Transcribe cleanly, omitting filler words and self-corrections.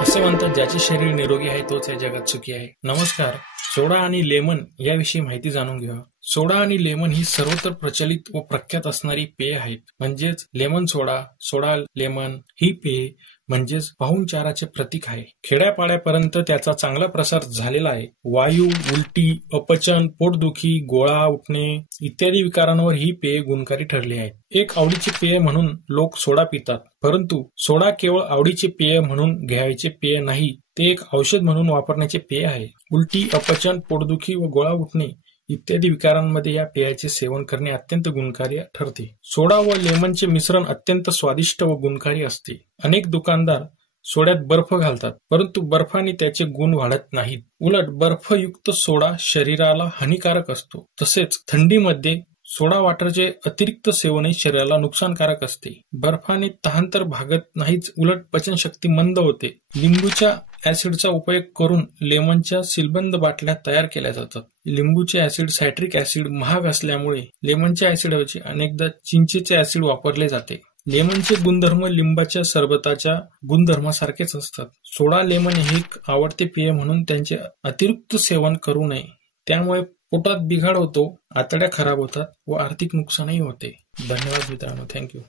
असे म्हणतात, ज्याचे शरीर निरोगी आहे तोच या जगात सुखी आहे. नमस्कार. सोडा आणि लेमन याविषयी माहिती जाणून घेऊया. सोडा आणि लेमन ही सर्वत्र प्रचलित व प्रख्यात असणारी पेय आहेत. म्हणजेच लेमन सोडा, सोडा लेमन ही पेय म्हणजेच पाहुणचाराचे प्रतीक आहे. खेड्यापाड्यापर्यंत त्याचा चांगला प्रसार झालेला आहे. वायू, उलटी, अपचन, पोटदुखी, गोळा उठणे इत्यादी विकारांवर ही पेय गुणकारी ठरली आहेत. एक आवडीचे पेय म्हणून लोक सोडा पितात, परंतु सोडा केवळ आवडीचे पेय म्हणून घ्यायचे पेय नाही, ते एक औषध म्हणून वापरण्याचे पेय आहे. उलटी, अपचन, पोटदुखी व गोळा उठणे इत्यादी विकारांमध्ये या पेयाचे सेवन करणे अत्यंत गुणकारी ठरते. सोडा व लेमनचे मिश्रण अत्यंत स्वादिष्ट व गुणकारी असते. अनेक दुकानदार सोड्यात बर्फ घालतात, परंतु बर्फाने त्याचे गुण वाढत नाहीत. उलट बर्फयुक्त सोडा शरीराला हानिकारक असतो. तसेच थंडीमध्ये सोडा वॉटरचे अतिरिक्त सेवनही शरीराला नुकसानकारक असते. बर्फाने तहान तर भागत नाहीच, उलट पचनशक्ती मंद होते. लिंबूच्या ऍसिडचा उपयोग करून लेमनच्या सीलबंद बाटल्या तयार केल्या जातात. लिंबूचे ऍसिड सायट्रिक ऍसिड महाग असल्यामुळे लेमनच्या ऍसिडऐवजी अनेकदा चिंचेचे ऍसिड वापरले जाते. लेमनचे गुणधर्म लिंबाच्या सरबताच्या गुणधर्मासारखेच असतात. सोडा लेमन हे एक आवडते पेय म्हणून त्यांचे अतिरिक्त सेवन करू नये. त्यामुळे पोटात बिघाड होतो, आतड्या खराब होतात व आर्थिक नुकसानही होते. धन्यवाद मित्रांनो. थँक्यू.